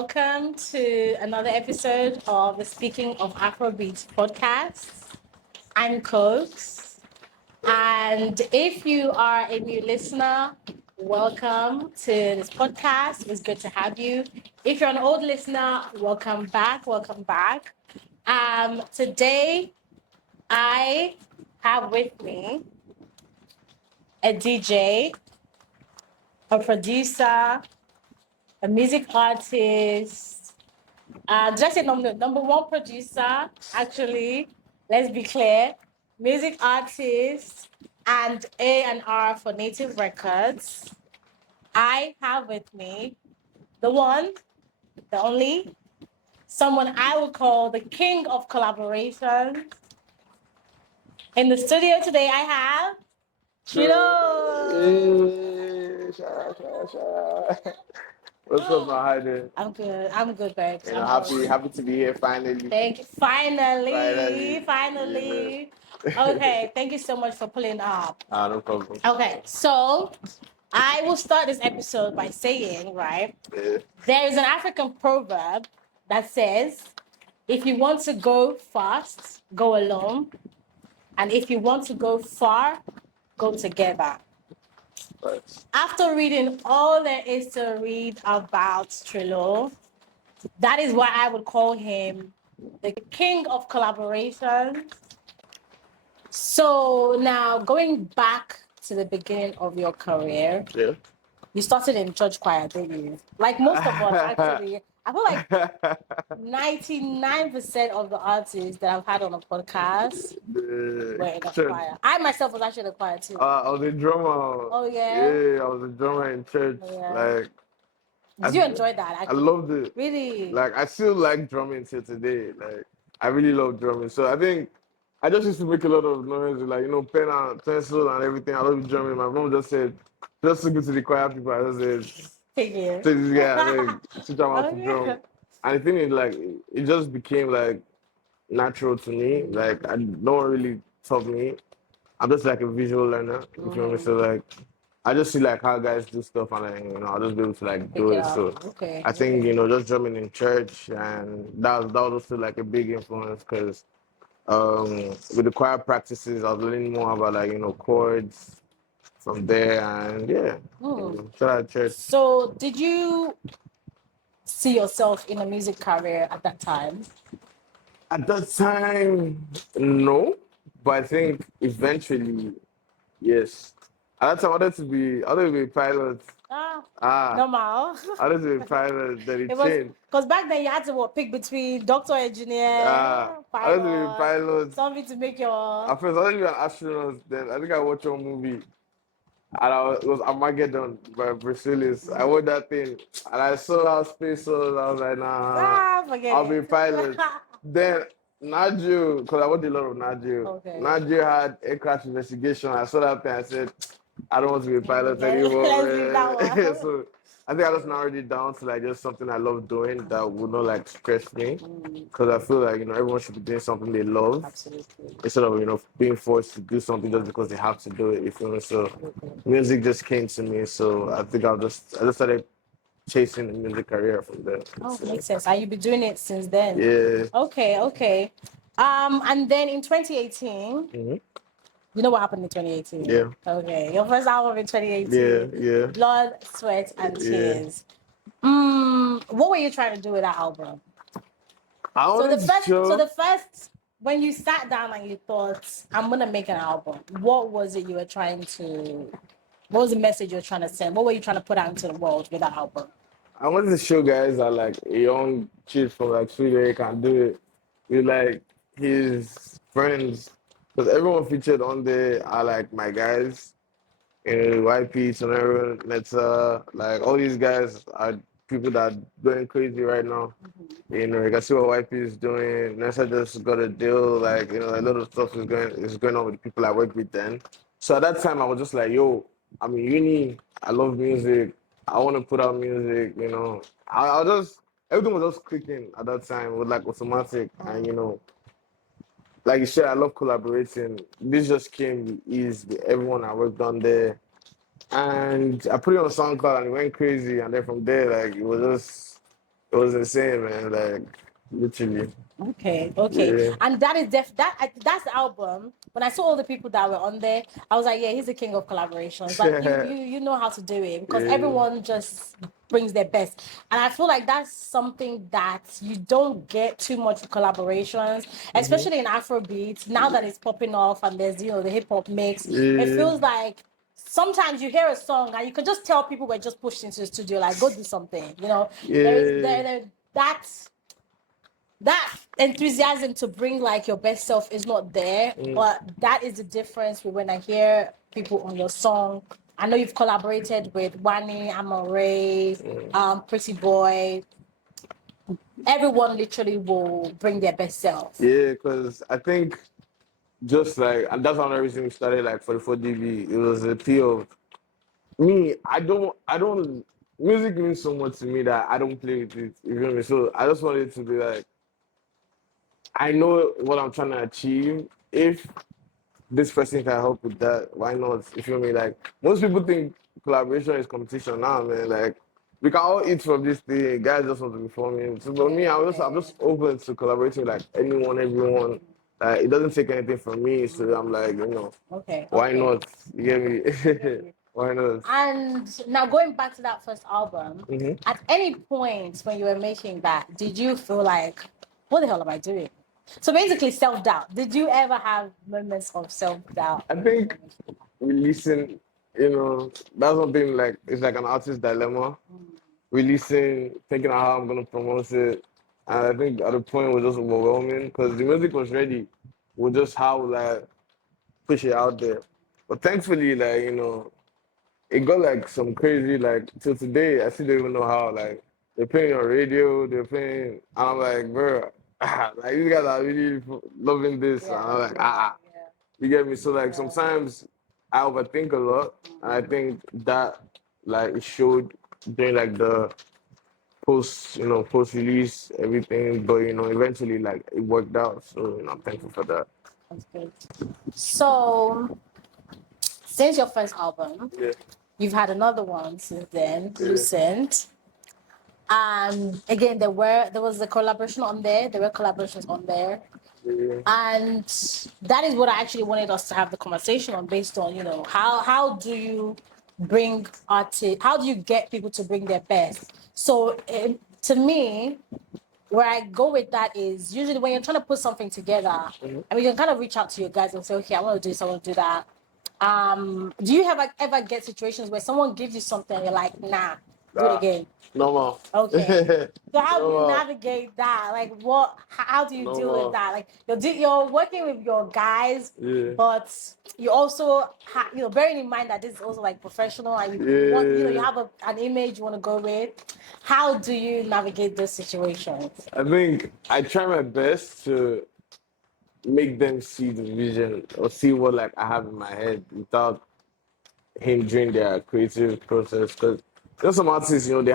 welcome to another episode of the Speaking of Afrobeats podcast. I'm Cokes, and if you are a new listener, welcome to this podcast. It's good to have you. If you're an old listener, welcome back. Welcome back. Today, I have with me a DJ, a producer, a music artist. Did I say number one producer? Actually, let's be clear. Music artist and A&R for Native Records. I have with me the one, the only, someone I would call the king of collaborations. In the studio today, I have Trill. What's up, my hiding? I'm good. I'm good, babes. You know, happy to be here finally. Thank you. Finally. Okay, thank you so much for pulling up. No problem. Okay, so I will start this episode by saying, right, there is an African proverb that says, if you want to go fast, go alone. And if you want to go far, go together. Right. After reading all there is to read about Trillxoe, that is why I would call him the king of collaboration. So now going back to the beginning of your career, you started in church choir, didn't you? Like most of us, actually. I feel like 99% of the artists that I've had on a podcast were in a choir. I myself was actually in a choir too. I was a drummer. Oh, yeah? Yeah, I was a drummer in church. Yeah. Did you enjoy that? Actually? I loved it. Really? Like, I still like drumming till today. Like, I really love drumming. So I think I just used to make a lot of noise with, like, pen and pencil and everything. I love drumming. My mom just said, just to go to the choir people. I just said, take this guy, like, teach him how to drum. And the thing is, like, it just became, like, natural to me. Like, no one really taught me. I'm just, like, a visual learner. You feel me? So, like, I just see, like, how guys do stuff and, like, I'll just be able to, like, do it. So, I think, just drumming in church, and that was also, like, a big influence because with the choir practices, I was learning more about, like, chords from there, and shout out church. So did you see yourself in a music career at that time? At that time, no, but I think eventually, yes. At that time, I wanted to be a pilot. Normal. I wanted to be a pilot, then it changed. Because back then you had to pick between doctor, engineer, pilot. I wanted to be a pilot. Something to make your... At first, I wanted to be an astronaut. Then I think I watched one movie. And it was Armageddon by Bruce Willis. I watched that thing, and I saw how space was. I was like, nah, I'll be a pilot. Then Naju, because I watched a lot of Naju. Okay. Naju had aircraft investigation. I saw that thing. I said, I don't want to be a pilot anymore. So I think I just narrowed it down to like just something I love doing that would not like stress me, because I feel like everyone should be doing something they love. Absolutely. Instead of being forced to do something just because they have to do it. You feel me? So music just came to me. So I think I just started chasing the music career from there. Oh, makes sense. And you've been doing it since then. Yeah. Okay. And then in 2018. You know what happened in 2018? Yeah. Okay. Your first album in 2018. Yeah. Blood, Sweat, and Tears. What were you trying to do with that album? So the first, when you sat down and you thought, I'm going to make an album, what was it you were trying to, what was the message you were trying to send? What were you trying to put out into the world with that album? I wanted to show guys that like a young kid from like Sweden can do it with like his friends. Because everyone featured on there are like my guys, YP, Sonero, Netta, like all these guys are people that are going crazy right now. You can see what YP is doing. Nessa just got a deal, like a lot of stuff is going on with the people I work with then. So at that time I was just like, yo, I'm in uni, I love music, I want to put out music, I just everything was just clicking at that time with like automatic and like you said, I love collaborating. This just came with ease with everyone I worked on there. And I put it on SoundCloud and it went crazy. And then from there, like, it was just It was insane, man. Like literally. Okay, okay, Yeah. and that is that's the album. When I saw all the people that were on there, I was like, yeah, he's the king of collaborations. Like you know how to do it because Yeah. everyone just brings their best, and I feel like that's something that you don't get too much with collaborations, especially in Afrobeats. Now that it's popping off and there's the hip hop mix, it Yeah. feels like sometimes you hear a song and you can just tell people were just pushed into the studio like go do something. There is Yeah. that enthusiasm to bring like your best self is not there, but that is the difference with when I hear people on your song. I know you've collaborated with Wani, Amore, Pretty Boy. Everyone literally will bring their best self. Yeah, because I think just like, and that's another reason we started like 44 DB. It was a plea of me. I don't. Music means so much to me that I don't play with it. You feel me? So I just wanted to be like, I know what I'm trying to achieve. If this person can help with that, why not? You feel me? Like most people think collaboration is competition now, man. Like we can all eat from this thing. Guys just want to be forming. So for me, I'm just open to collaborating with like anyone, everyone. Like it doesn't take anything from me. So I'm like, Okay. why Okay. not? You get me? Why not? And now going back to that first album, Hmm. at any point when you were making that, did you feel like, what the hell am I doing? So basically self-doubt. Did you ever have moments of self-doubt? I think releasing, that's something like it's like an artist dilemma. Releasing, thinking of how I'm gonna promote it, and I think at the point it was just overwhelming because the music was ready. We just how like push it out there, but thankfully, like it got like some crazy like till today. I still don't even know how like they're playing on radio, they're playing, and I'm like, bro, like these guys are really loving this, and I'm like, you get me? So like sometimes I overthink a lot, and I think that like it showed during like the post release everything, but eventually like it worked out. So I'm thankful for that. That's good. So since your first album, Yeah, you've had another one since then, yeah, Lucent. Again, there was a collaboration on there. There were collaborations on there. yeah. And that is what I actually wanted us to have the conversation on, based on how do you bring artists, how do you get people to bring their best. So to me, where I go with that is usually when you're trying to put something together, and you can kind of reach out to your guys and say, okay, I want to do this, I want to do that. Do you ever get situations where someone gives you something and you're like, nah, do it again? Normal. Okay. So how do you Normal. navigate that? Like, how do you deal with Normal. that? Like, you're working with your guys, Yeah. but you also bearing in mind that this is also like professional, and you want, you Yeah. have an image you want to go with. How do you navigate those situations? I think I try my best to make them see the vision or see what like I have in my head without hindering their creative process. Because there's some artists, they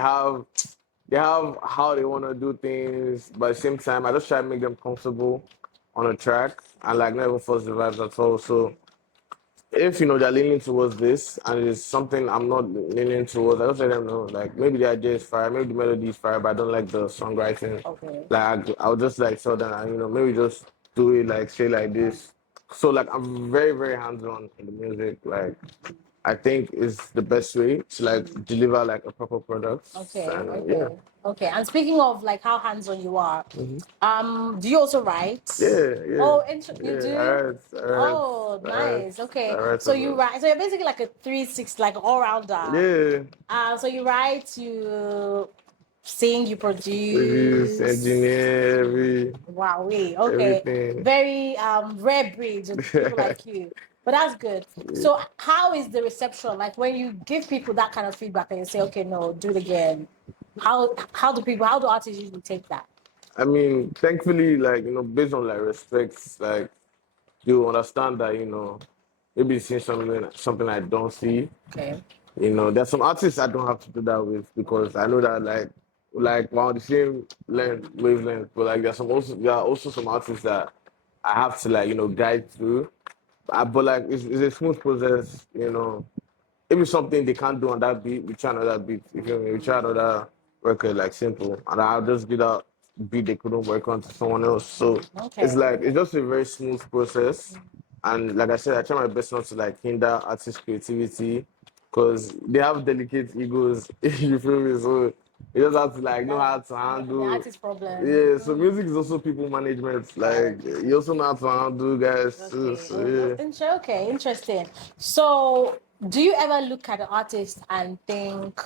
have how they want to do things, but at the same time, I just try to make them comfortable on a track and like never force the vibes at all. So if they're leaning towards this and it's something I'm not leaning towards, I just let them know. Like maybe the idea is fire, maybe the melody is fire, but I don't like the songwriting. Okay. Like I'll just like tell them, maybe just do it like say like this. So like I'm very very hands on in the music. Like I think is the best way to like deliver like a proper product. Okay. And Okay. yeah. Okay. And speaking of like how hands-on you are, do you also write? Yeah. Oh, you Yeah. do? I Oh, write, nice. Okay. I write So a you lot. write. So you're basically like a 360, like all-rounder. Yeah. So you write, you sing, you Reviews, produce. engineer, Wow, okay. everything. Very rare breed, just people like you. But that's good. So how is the reception? Like when you give people that kind of feedback and you say, okay, no, do it again. How do artists usually take that? I mean, thankfully, like, based on like respects, like you understand that, maybe seeing something I don't see. Okay. There's some artists I don't have to do that with because I know that like we're on the same wavelength, but like there are also some artists that I have to like, guide through. But like it's a smooth process. If it's something they can't do on that beat, we try another beat. You feel me? We try another record, like simple, and I'll just get that beat they couldn't work on to someone else. So Okay. it's just a very smooth process. And like I said, I try my best not to like hinder artist creativity because they have delicate egos. You feel me? So you just have to like know how to The handle. artist problem. Yeah, so music is also people management. Like you also know how to handle guys too. So yeah. Okay, interesting. So, do you ever look at an artist and think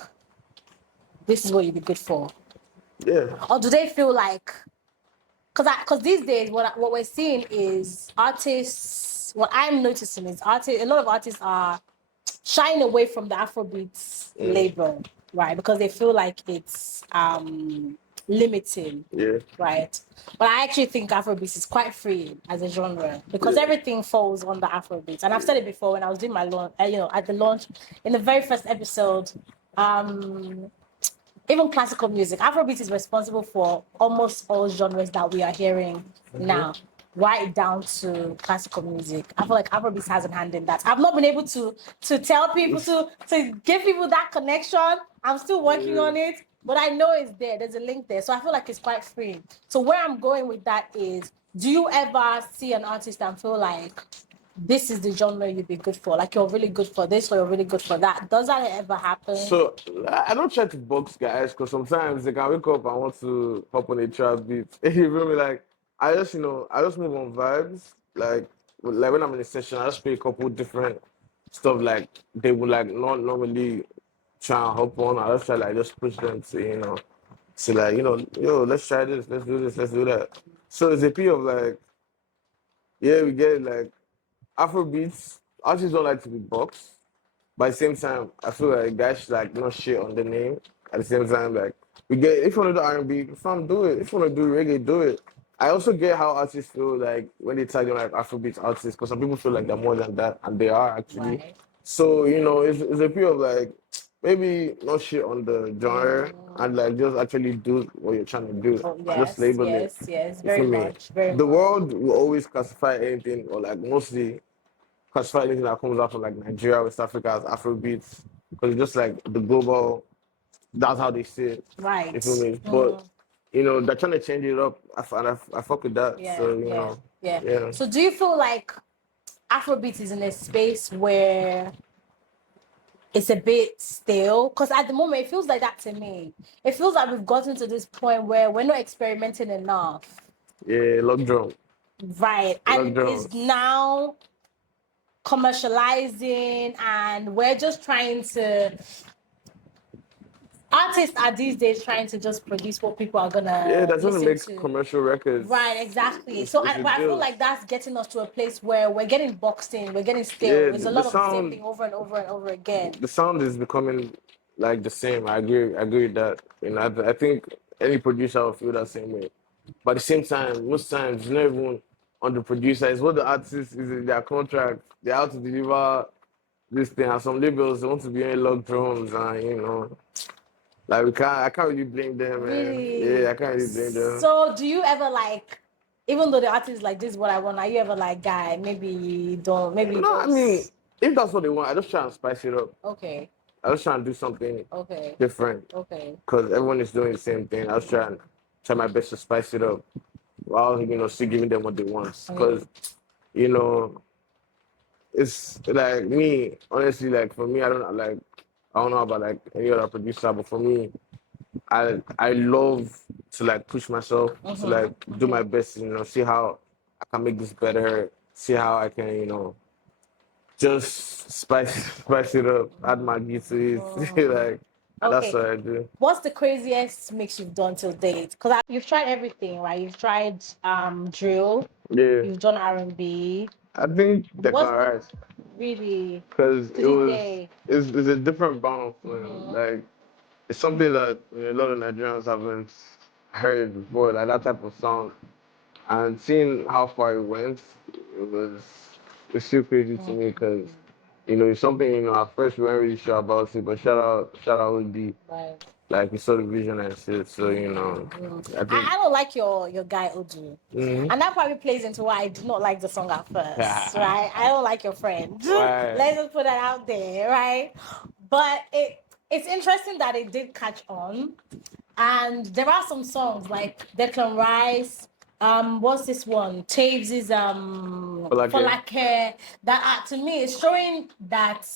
this is what you'd be good for, Yeah. or do they feel like? Because these days, what we're seeing is artists. What I'm noticing is artists. A lot of artists are shying away from the Afrobeats label, right? Because they feel like it's limiting. Yeah. Right. But I actually think Afrobeats is quite free as a genre because everything falls on the Afrobeats. And I've said it before when I was doing my launch, at the launch in the very first episode, even classical music, Afrobeats is responsible for almost all genres that we are hearing now, right down to classical music. I feel like Afrobeats has a hand in that. I've not been able to tell people to give people that connection. I'm still working on it, but I know it's there. There's a link there, so I feel like it's quite free. So where I'm going with that is, do you ever see an artist and feel like this is the genre you'd be good for? Like you're really good for this or you're really good for that. Does that ever happen? So I don't try to box guys because sometimes they can wake up and want to hop on a trap beat. You feel me? Like I just I just move on vibes. Like when I'm in a session, I just play a couple different stuff like they would like not normally try and hop on. I just try like just push them to to like yo, let's try this, let's do that. So it's a bit of like yeah, we get it, like Afrobeats. Artists don't like to be boxed. But at the same time, I feel like guys should like not shit on the name. At the same time, like we get if you want to do R&B, fam, do it. If you want to do reggae, do it. I also get how artists feel like when they tag them like Afrobeats artists, because some people feel like they're more than that, and they are actually. Right. So it's a bit of like maybe not shit on the genre and like just actually do what you're trying to do. Oh, And just label it. yes, You very feel me? much, very The much. world will always classify anything or like mostly classify anything that comes out from like Nigeria, West Africa as Afrobeats because it's just like the global. That's how they see it. Right. You feel me? But they're trying to change it up. I fuck with that. Yeah, So yeah. So do you feel like Afrobeat is in a space where it's a bit stale? Because at the moment, it feels like that to me. It feels like we've gotten to this point where we're not experimenting enough. Yeah, lock drum. Right. And it's now commercializing, and we're just trying to. Artists are these days trying to just produce what people are gonna that's gonna make to. commercial records. Right, exactly. So I feel like that's getting us to a place where we're getting boxed in, we're getting stale. Yeah, It's a lot of the same thing over and over and over again. The sound is becoming like the same. I agree with that. I think any producer will feel that same way. But at the same time, most times it's not even on the producer, it's what the artist is in their contract. They have to deliver this thing. And some labels they want to be in lock drums and like I can't really blame them, man. Really? Yeah, I can't really blame them. So do you ever like, even though the artist is like, this is what I want, are you ever like, guy, maybe don't, maybe no, I mean, if that's what they want, I just try and spice it up. Okay. I just try and do something different. Okay. Because everyone is doing the same thing. I was trying my best to spice it up while still giving them what they want. Because it's like me, honestly, like for me, I don't know about like any other producer, but for me, I love to like push myself to like do my best, see how I can make this better, see how I can, just spice it up, add Maggi to it, like. And that's what I do. What's the craziest mix you've done till date? Because you've tried everything, right? You've tried drill. Yeah. You've done R&B. I think Declan right. Really? Because it's a different bound of feeling. Like it's something that a lot of Nigerians haven't heard before, like that type of sound. And seeing how far it went, it's still crazy to me because it's something at first we weren't really sure about it, but shout out OD. Right. Like we saw the vision and shit, so I don't like your guy Odu, and that probably plays into why I do not like the song at first, right? I don't like your friend. Right. Let's just put that out there, right? But it's interesting that it did catch on, And there are some songs like Declan Rice. What's this one? Taves is Folake. That to me is showing that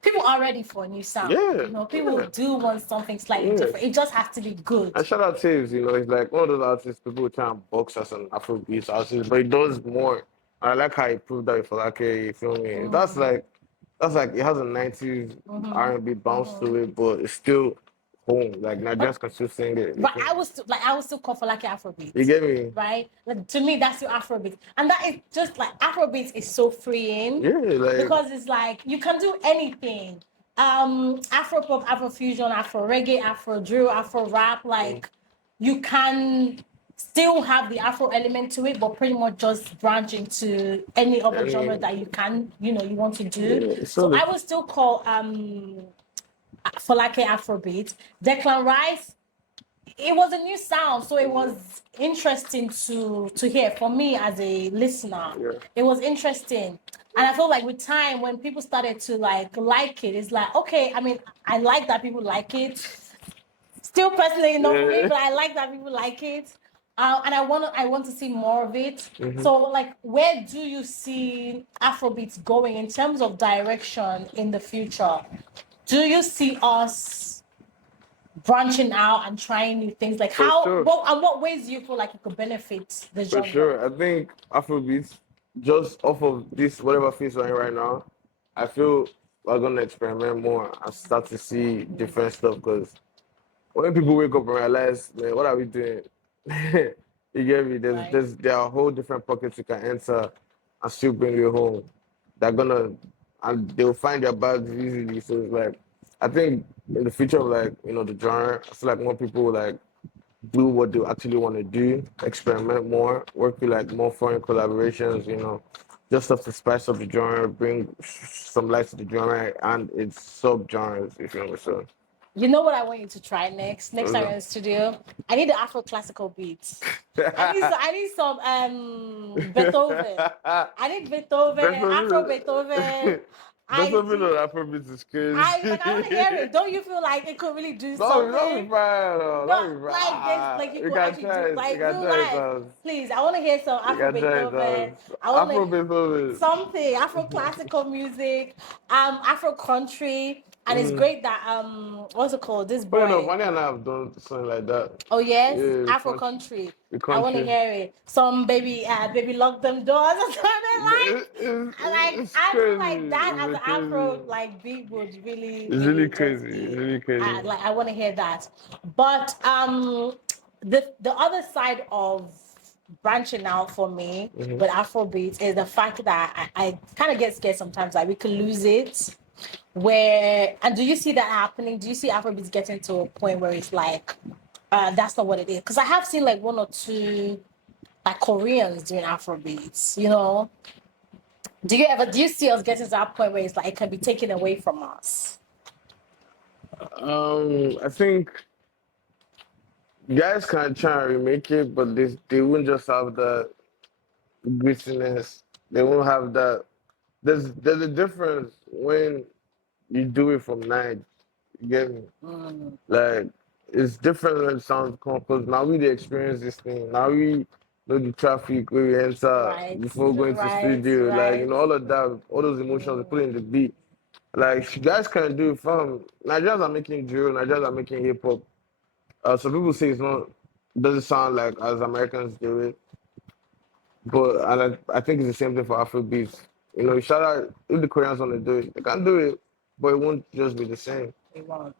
people are ready for a new sound. Yeah, You know, people yeah. do want something slightly Yeah. different. It just has to be good. And shout out Taves, you know, he's like one of those artists people try and box as an Afrobeats artist, but he does more. I like how he proved that for like, you feel me? That's like it has a 90s R&B bounce to it, but it's still home. Like Nigerians can still sing it. But I was still call for like Afrobeat. You get me? Right? Like, to me, that's your Afrobeat. And that is just like Afrobeat is so freeing. Yeah, like Because it's like you can do anything. Afro pop, Afro fusion, Afro reggae, Afro drill, Afro rap, like you can still have the Afro element to it, but pretty much just branch into any other genre that you can, you want to do. Yeah, so I would still call Folake Afrobeat. Declan Rice, it was a new sound, so it was interesting to hear for me as a listener. Yeah. It was interesting, and I feel like with time, when people started to like it, it's like, okay, I mean, I like that people like it. Still personally not for me, but I like that people like it. And I want to see more of it. So, like, where do you see Afrobeats going in terms of direction in the future? Do you see us branching out and trying new things? Like, what ways do you feel like it could benefit the genre? For sure. I think Afrobeats, just off of this, whatever phase we're in right now, I feel we're going to experiment more and start to see different stuff. Because when people wake up and realize, man, what are we doing? You get me? There are whole different pockets you can enter and still bring you home. And they'll find their bags easily. So it's like, I think in the future of like, the genre, I feel like more people will like do what they actually want to do, experiment more, work with like more foreign collaborations, just stuff to spice up the genre, bring some light to the genre and its sub-genres, if you know what I'm saying. You know what I want you to try next time you're in the studio? I need the Afro classical beats. I need some Beethoven. I need Beethoven, Afro Beethoven. Beethoven or Afrobeats is crazy. I want to hear it. Don't you feel like it could really do something? That'd be fine. You could actually do like real life. Please, I want to hear some Afro Beethoven. Afro Beethoven. Something Afro classical music, Afro country. And it's great that what's it called? This boy. Funny and I have done something like that. Oh yes, yeah, Afro country. I want to hear it. Some baby lock them doors or something I feel like that as an Afro like beat would really. It's really crazy. It's really crazy. I want to hear that. But the other side of branching out for me with Afrobeats is the fact that I kind of get scared sometimes that we could lose it. And do you see that happening? Do you see Afrobeats getting to a point where it's like that's not what it is? Because I have seen like one or two like Koreans doing Afrobeats, Do you see us getting to that point where it's like it can be taken away from us? I think guys can try and remake it, but they won't just have the grittiness. They won't have that. There's a difference when you do it from night. You get me? Like, it's different when sounds come, because now we experience this thing. Now we know the traffic where we enter before going to the studio. Like, all of that, all those emotions we put in the beat. Like, you guys can do it from Nigerians are making drill, Nigerians are making hip hop. So people say doesn't sound like as Americans do it. But I think it's the same thing for Afrobeats. Shout out if the Koreans want to do it, they can do it, but it won't just be the same. It won't.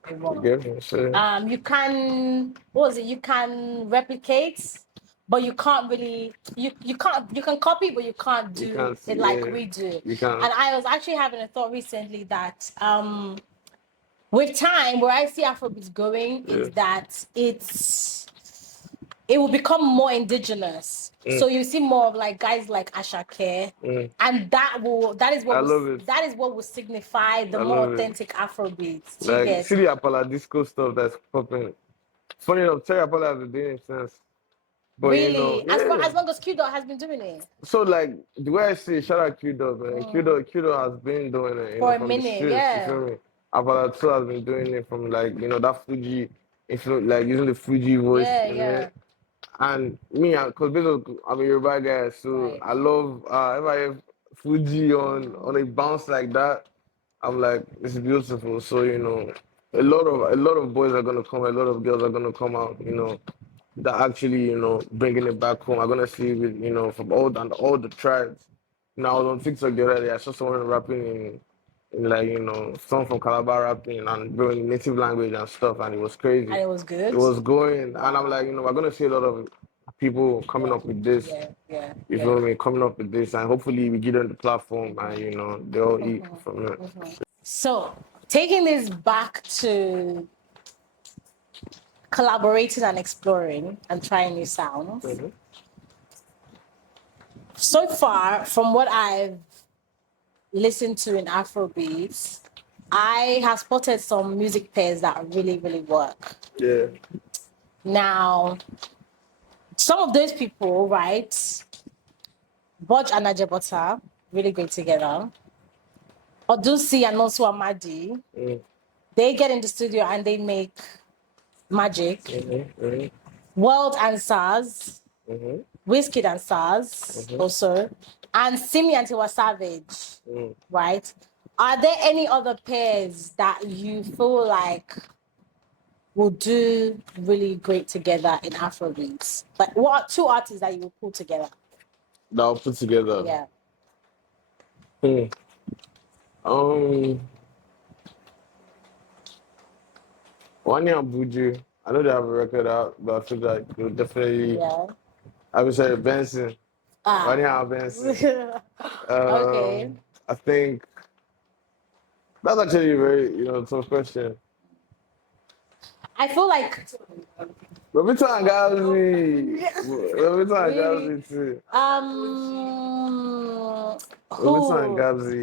So, you can you can replicate, but you can't really you can copy, but you can't do it like we do. You can't. And I was actually having a thought recently that with time, where I see Afrobeats going is that it will become more indigenous. So you see more of like guys like Ashake, and that is what will signify the more authentic Afrobeats. Like, see the Apala disco stuff that's popping. Funny enough, Terry Apala has been doing it since. But really? As long as Q Dot has been doing it. So like the way I see it, shout out Q Dot, man. Q Dot has been doing it for a from minute, the streets, you feel me? Apala too has been doing it from like, that Fuji if you like using the Fuji voice Yeah, in yeah. it. And me, because I'm a Yoruba guy, so Right. I love if I have Fuji on a bounce like that, I'm like, it's beautiful. So a lot of boys are gonna come, a lot of girls are gonna come out, that actually bringing it back home. I'm gonna see with from all the tribes. Now I was on TikTok the other day. I saw someone rapping in like someone from Calabar rapping and doing native language and stuff, and it was crazy. And it was good. It was going, and I'm like, we're gonna see a lot of people coming up with this. Yeah. You feel me? Coming up with this, and hopefully we give them the platform, and they all eat from it. So, taking this back to collaborating and exploring and trying new sounds. Mm-hmm. So far, from what I've listened to in Afrobeats, I have spotted some music pairs that really, really work. Yeah. Now, some of those people, right? Bodge and Ajebota, really great together. Odusi and Nonsu Amadi, they get in the studio and they make magic. World and SARS, Wizkid and SARS also, and Simi and Tiwa Savage, right? Are there any other pairs that you feel like will do really great together in Afrobeats? Like, what are two artists that you will pull together? That I'll put together. Yeah. Wanya and Buju, I know they have a record out, but I feel like they'll definitely. Yeah. I would say Benson. Wanya and Benson. Okay. I think that's actually a very tough question. I feel like Robinson and Gabsy. Robinson and Gabsy too. Robinson and Gabsy.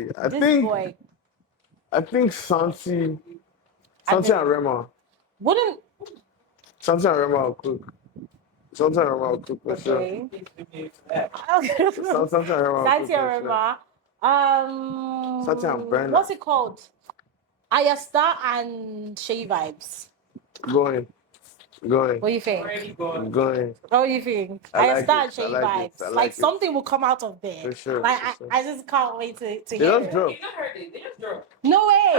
I think Santi and Rema. Wouldn't Santi and Rema will cook. Santi and Rema will cook for sure. okay. Santi and Rema will cook Santi and for sure. Rema. Santi and Brenna. What's it called? Ayasta and Shay Vibes. Going. What do you think? Going. What do you think? I like Ayasta and it. Shay I like Vibes. it. I like Like it. something will come out of there. For sure. Like for sure. I just can't wait to They hear just it. dropped. You not heard it. They just dropped. No way.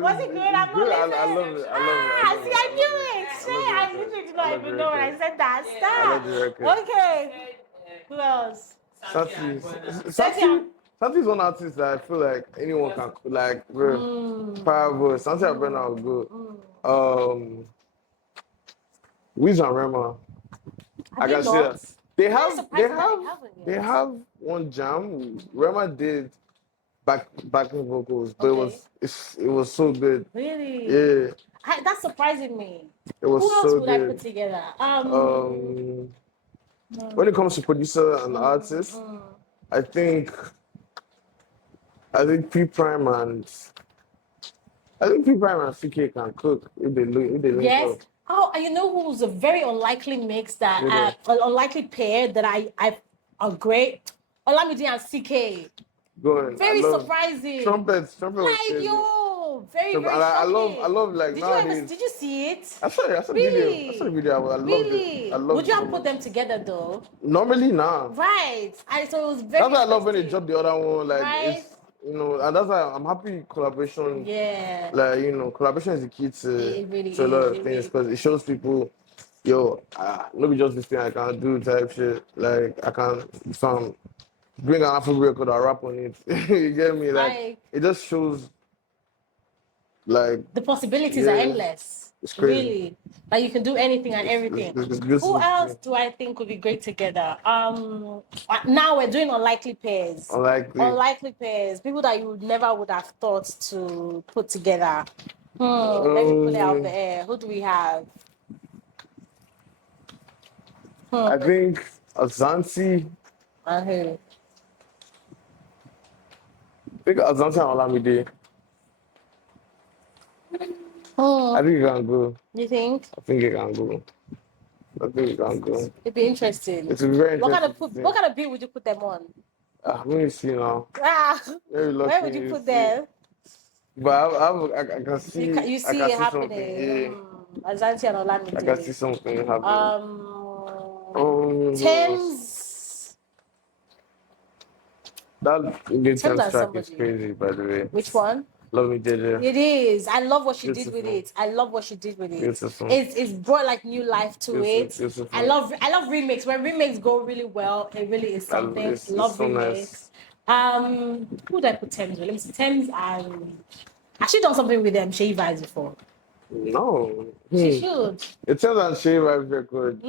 Was it good? I'm good. not I love it. I love it. See, I knew it. I literally did not even know when I said that. Stop. Okay. Who else? Santi's one artist that I feel like anyone can like power voice. Santi and Brenna are good. Wiz and Rema. I can see that. They have one jam. Rema did backing vocals, but it was so good. Really? Yeah. That's surprising me. It was Who else so would good. I put together? When it comes to producer and artist, I think P Prime and CK can cook if they link Yes. up. Oh, and you know who's a very unlikely mix that an unlikely pair that I are great? Olamide and CK. Very surprising. Trumpet. Like yo, very and shocking. I love like nowadays. Did you see it? I saw the video. I loved it. I loved Would you it. have put them together though? Normally, nah. Right. So it was very. That's why I love when they drop the other one. Like right? it's and that's why I'm happy collaboration. Yeah. Like collaboration is the key to a lot of things because it shows people, maybe just this thing I can do type shit. Like I can bring an Afro record or rap on it. You get me? Like it just shows. Like the possibilities are endless. It's crazy. Really, like you can do anything and everything. Who else do I think would be great together? Now we're doing unlikely pairs. Unlikely pairs. People that you never would have thought to put together. Let me put it out there. Who do we have? I think Azanti. And who? I think Azanti and Olamide. I think it can go. You think? I think it can go. It'd be interesting. It's very interesting. What kind of beat would you put them on? Let me see now. Where would you put them? But I can see, You see I it can see something happening. here. Azanti and I can Olamide. see something happening. Thames. That Indian Thames and track is somebody. crazy, by the way. Which one? Love Me JJ. It is. I love what she Beautiful. did with it. I love what she did with it. Beautiful. It's brought like new life to it. Beautiful. I love remix. When remix go really well, it really is something. It's Love so remix. nice. Who did I put Thames with? Let me see. Thames and actually done something with them. Shay Vibes before. No. She should. It turns out Shea Vibes record.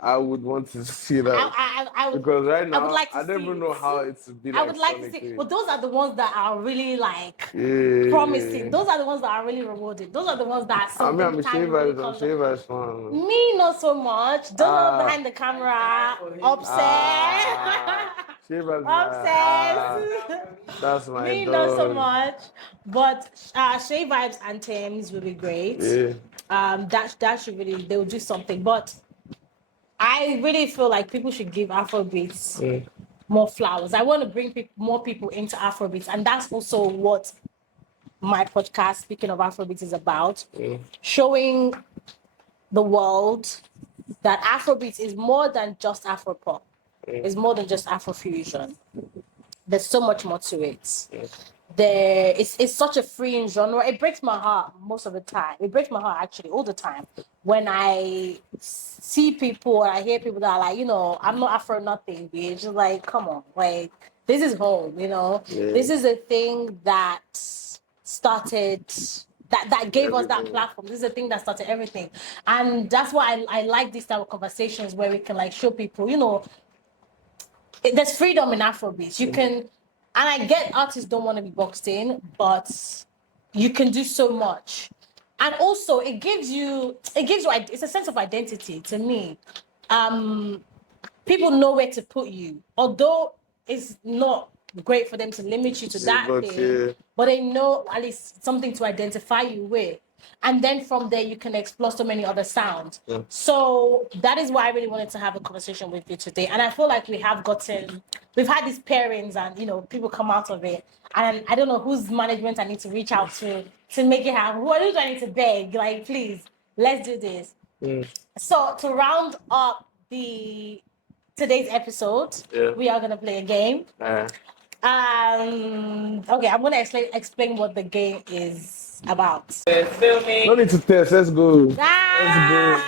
I would want to see that. I would, because right now, I would like to I don't see even know it. how it would be like. I would like to see. But those are the ones that are really like promising. Those are the ones that are really rewarded. Those are the ones that I'm a Shea really Vibes fan. Me, not so much. Those are behind the camera, upset. Shea Vibes. Obsessed. That's my Me, dog. not so much. But Shay Vibes and Thames will be great. Yeah. That should really, they will do something. But I really feel like people should give Afrobeats more flowers. I want to bring more people into Afrobeats, and that's also what my podcast, Speaking of Afrobeats, is about. Showing the world that Afrobeats is more than just Afropop. It's more than just Afrofusion. There's so much more to it. It's such a freeing genre. It breaks my heart most of the time. It breaks my heart actually all the time when I see people and I hear people that are like, I'm not Afro nothing, bitch. Just like, come on, like this is home, This is a thing that started that gave us that platform. This is a thing that started everything. And that's why I like these type of conversations where we can like show people, there's freedom in Afrobeats. You can, and I get artists don't want to be boxed in, but you can do so much. And also it gives you, it's a sense of identity to me. People know where to put you, although it's not great for them to limit you to that thing, but they know at least something to identify you with. And then from there, you can explore so many other sounds. So that is why I really wanted to have a conversation with you today. And I feel like we've had these pairings and, people come out of it. And I don't know whose management I need to reach out to make it happen. Who do I need to beg? Like, please, let's do this. So to round up today's episode, we are going to play a game. Okay, I'm gonna explain what the game is about. No need to test. Let's go. Let's go.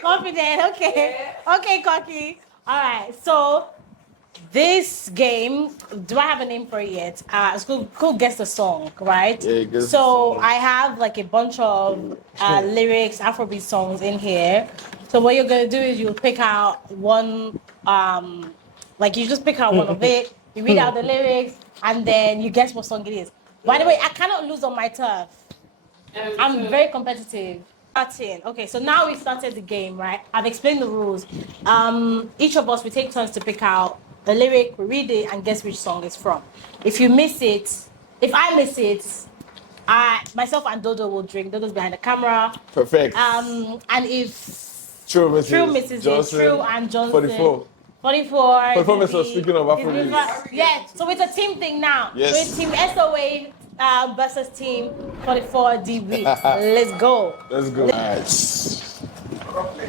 Confident. Okay. Okay, cocky. All right. So this game, do I have a name for it yet? It's called Guess the Song, right? Yeah, guess the so song. I have like a bunch of lyrics, Afrobeat songs in here. So what you're gonna do is you'll pick out one, like you just pick out one of it. You read out the lyrics, and then you guess what song it is. By the way, I cannot lose on my turf. I'm very competitive. Okay, so now we started the game, right? I've explained the rules. Each of us, we take turns to pick out the lyric, we read it, and guess which song it's from. If I miss it, myself and Dodo will drink. Dodo's behind the camera. Perfect. And if Trill misses it, Trill and Johnson. 44. 44 Performance Speaking of Afrobeats. Yeah, so it's a team thing now. Yes. So it's Team SOA versus Team 44 DB. Let's go. Let's go. Nice.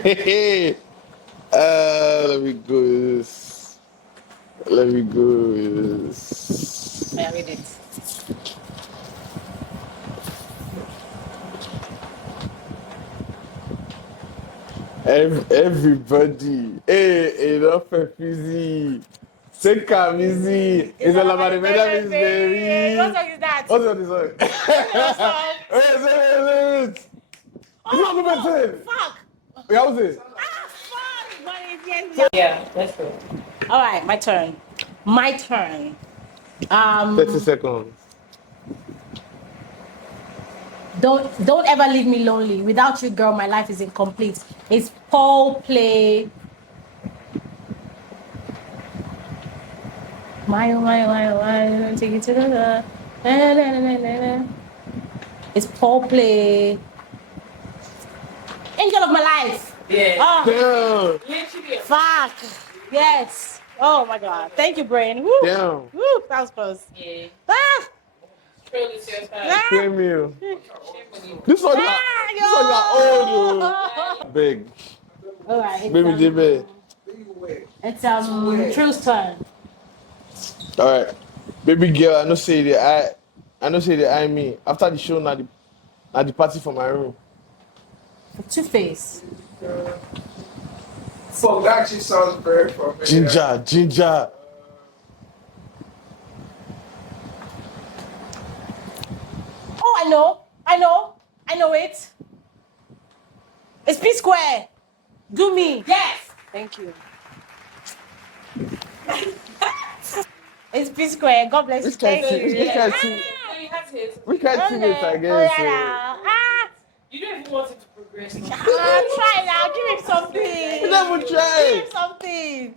Hey. Let me go with this. Yeah, read it. Everybody, hey, enough of easy. Take am easy. It's a labarimeda, Miss Baby. What song is that? What's the song? Wait. Fuck. Yeah, what's it? Fuck. Yeah, let's go. All right, my turn. 30 seconds. Don't ever leave me lonely. Without you, girl, my life is incomplete. It's Paul play. My, take it to the. It's Paul play. Angel of my life. Yeah. Oh. Fuck. Yes. Oh my God. Thank you, brain. Woo. Damn. Woo. That was close. Yeah. Ah. Trill, it's your turn. Shame you. This one are old, big. All right. Baby JB. It's Trill's turn. All right, baby girl. I know say the eye me after the show. Now the party for my room. Two-Face. So that actually sounds very familiar. Ginger. Oh, I know it. It's P Square. Do me. Yes. Thank you. It's P Square. God bless you. Thank you. We can't see it, I Oh, guess. yeah. You don't even want it to progress. Try now. Give him something. We never Give try. him something.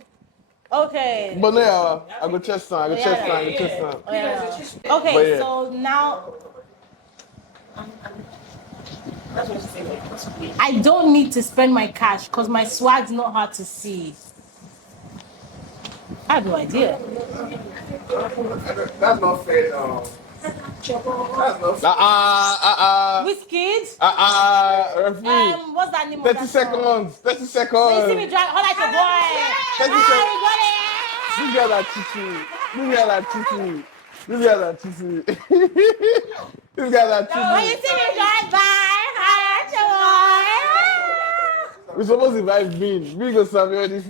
Okay. But no, I go chest on. Oh, yeah. Okay, But yeah. so now I don't need to spend my cash because my swag's not hard to see. I have no idea. That's not fair, no. That's not fair. Wizkid? Referee. What's that name of 30 that song? seconds. 30 So you see me seconds. drive, hold like a boy. 30 Ah, seconds. we got it. This girl that cheating. This guy that cheating. When you see me drive by, We're supposed to invite Bean. Bean goes to all this.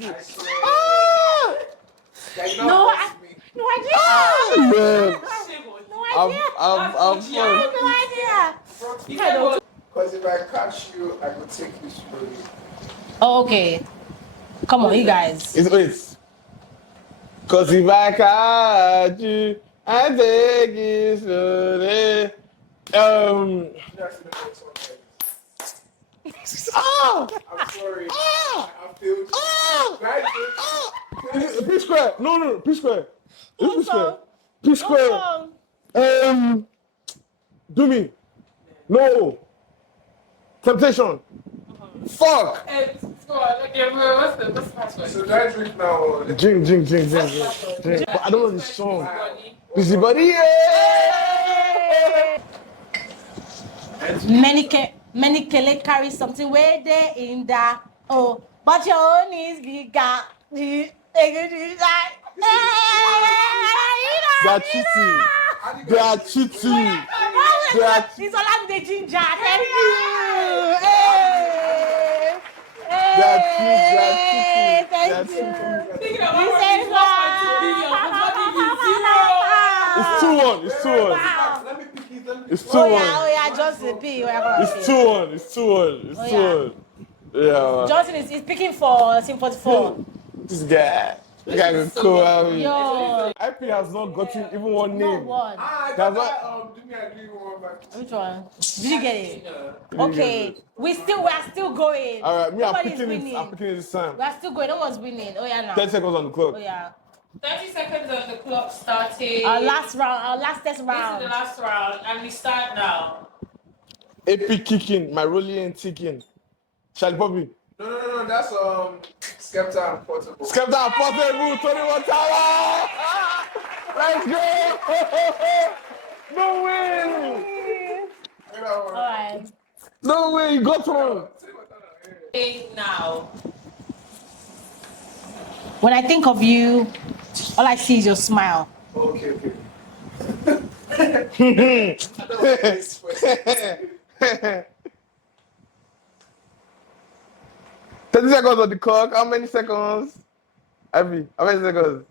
no idea. Man, No idea. I'm fun. No idea. Because if I catch you, I will take you slowly. Okay. Come on, you guys. Wait. Cause if I catch you, I take it slowly. I'm sorry. I feel P Square. No, P Square. P Square. P No Square. song. Do me. No. Temptation. Fuck. What's the password? So do I drink now or Drink. But I don't know the song. Busybody. Yeah. Many kele carry something where they in that. Oh, but your own is bigger. They are cheating. They are cheating. It's all I'm the ginger. Thank you. They are cheating. Thank you. Thinking You about said It's 2-1. Wow. let me pick it. It's 2-1. Oh yeah, Johnson P. It's 2-1. It's 2-1. Yeah. Johnson is picking for Sim 44. This guy is cool. Yo, IP has not gotten even one not name. one. That's what. Do me agree one back. Which one? Did you get it? Okay, we are still going. All right, me, I'm Nobody's picking winning. it. I'm picking it this time. We are still going. No one's winning. Oh yeah, now. 10 seconds on the clock. Oh yeah. 30 seconds on the clock starting. Our last test This is round. the last round, and we start now. AP kicking, my rolling and ticking. Charlie Poppy. No. That's Skepta and Portable. Skepta and Portable, 21 Tower. Let's go. No way. Alright. No way, you got one. Now. When I think of you, all I see is your smile. Okay. 30 seconds on the clock. How many seconds? Abby, how many seconds?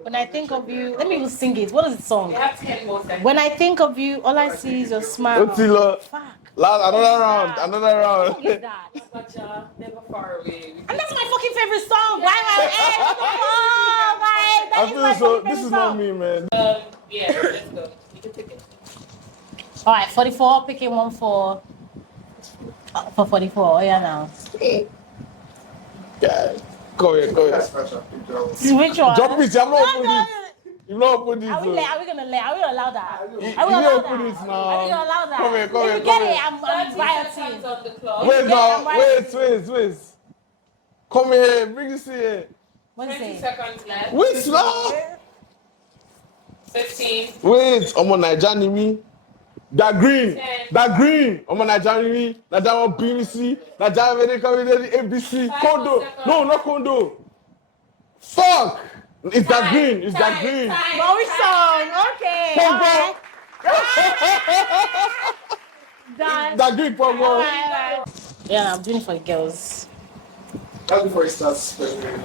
When I think of you, let me even sing it. What is the song? We have 10 more seconds. When I think of you, all I see is your smile. Otilo. Fuck. Last, another round. What song is that? Gotcha. Never far away. And that's my fucking favorite song. Why am I? I feel so. This is not me, man. Yeah, let's go. You can pick it. All right, 44. Picking one for 44. Oh yeah, now. Yeah. Go here. That's special. Which one? Drop it. I'm not open No. it. You've not opened it. Are we gonna allow that? You Are we didn't gonna allow open it that? now. Are we gonna allow that? Come here. If you get it, I'm 30 rioting. seconds on the clock. Wait Yeah, now. I'm right. Wait. Come here. Bring this here. What's 20 it? seconds left. Wait now. 15. Wait. I'm on Naija Nimi. That green. Ten. That green. I'm on Nigerian. Nigerian BBC. Nigerian ABC. Five Condo. seconds. No, not condo. Fuck. It's that green. It's that Time, green. time, But which time. song? Okay. Pongo. Done. That green Pongo. Alright. Yeah, I'm doing it for the girls. That's before it starts spreading.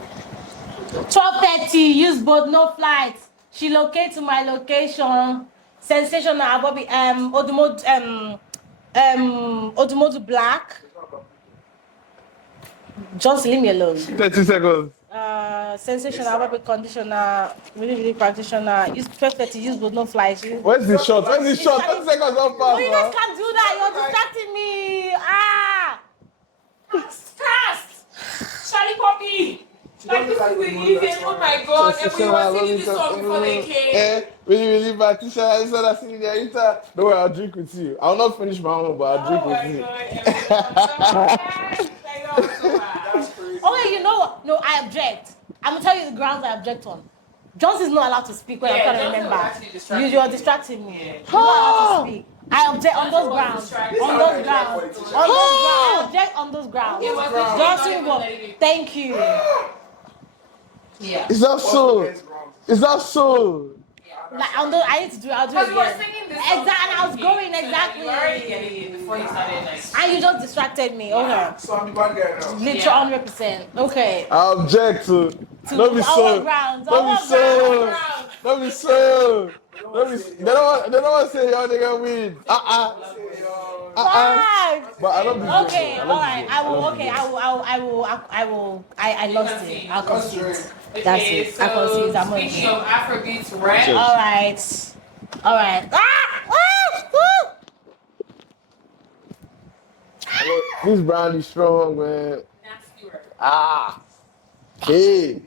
12:30. Use boat, no flight. She locates to my location. Sensational. Bobby. Odumodu Black. Just leave me alone. 30 seconds. Sensational. Bobby conditioner. Really practitioner. Use 12:30. Use boat, no flight. Where's the shot? Where's the shot? 30 seconds on Oh, you guys fast, can't do that. You're distracting me. Ah. Cast! Charlie Poppy! Like this is the easiest. Oh my god. And we were singing this song before they came. Really bad teacher. I said I see there. Don't worry, I'll drink with you. I'll not finish my own, but I'll drink Oh with my you. god. Like, that was so bad. That's crazy. Okay, you know what? No, I object. I'm gonna tell you the grounds I object on. Jones is not allowed to speak when I'm Yeah, trying to Jones remember. was actually distracting You're me. distracting me. Yeah. You're not allowed to speak. I object on Jones those was grounds. distracting. On those grounds. On those grounds. I object on those grounds. It was grounds. Johnson will. Thank you. Yeah. Is that so? Is that so? Like on those, I need to do. I'll do it Because we were again. singing this song. Exactly. I was going So, like, you were already getting exactly. it before you started, like. And you just distracted me. Okay. So I'm the bad guy now. Literally Yeah. 100%. Okay. I object to. Don't be our so. grounds. Don't be Our so. grounds. Don't be so. Don't be. They don't want to say y'all nigga win. Five. But I love this. Okay, game. all right. I will. love Okay, this I will. I lost it. I'll concede. That's Okay, it. I concede. I'm gonna speaking do. of Afrobeats, right? Sure. All right. All right. game. This brand is strong, man. Nasty word. Hey.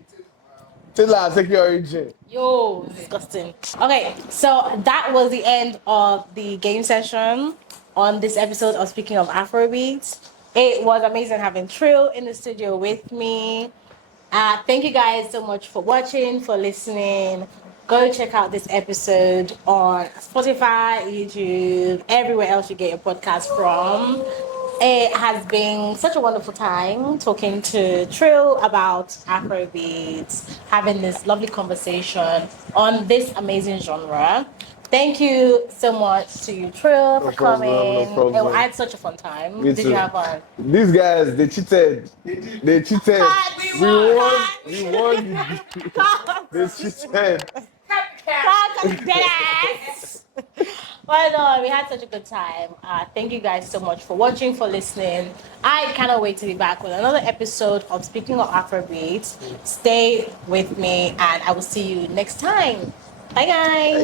Taylor, take your origin. Yo, disgusting. Okay, so that was the end of the game session on this episode of Speaking of Afrobeats. It was amazing having Trill in the studio with me. Thank you guys so much for watching, for listening. Go check out this episode on Spotify, YouTube, everywhere else you get your podcast from. It has been such a wonderful time talking to Trill about Afrobeats, having this lovely conversation on this amazing genre. Thank you so much to you, Trill, for problem, coming. no problem. I had such a fun time. Me Did too. you have fun? These guys, they cheated. They cheated. We We won. won. We won. They cheated. Yes. Well, no, we had such a good time. Thank you guys so much for watching, for listening. I cannot wait to be back with another episode of Speaking of Afrobeats. Stay with me, and I will see you next time. Bye, guys.